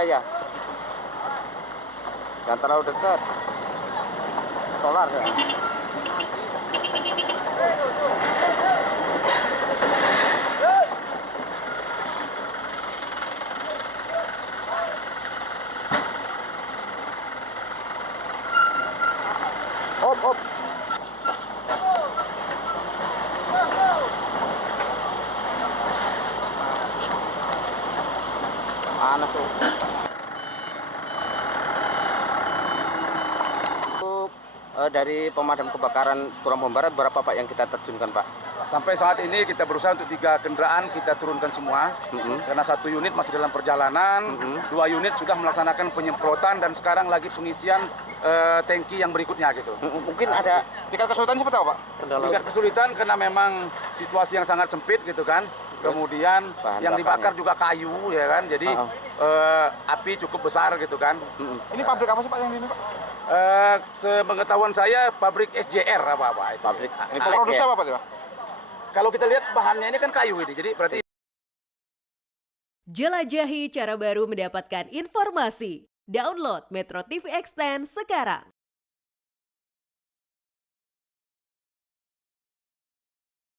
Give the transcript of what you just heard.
Ya, jangan terlalu dekat. Solar ya. Op. Panas tuh. Dari pemadam kebakaran Kurambon Barat berapa Pak yang kita terjunkan Pak? Sampai saat ini kita berusaha untuk 3 kendaraan kita turunkan semua. Karena 1 unit masih dalam perjalanan, 2 unit sudah melaksanakan penyemprotan dan sekarang lagi pengisian tangki yang berikutnya gitu. Mungkin ada Tingkat kesulitan seperti apa Pak? Tingkat kesulitan karena memang situasi yang sangat sempit gitu kan. Kemudian yang dibakar juga kayu ya kan, jadi api cukup besar gitu kan. Ini pabrik apa sih Pak yang ini Pak? Sepengetahuan saya pabrik SJR apa itu. pabrik. Ini produksi apa Pak? Kalau kita lihat bahannya ini kan kayu ini, jadi berarti. Jelajahi cara baru mendapatkan informasi. Download Metro TV Extend sekarang.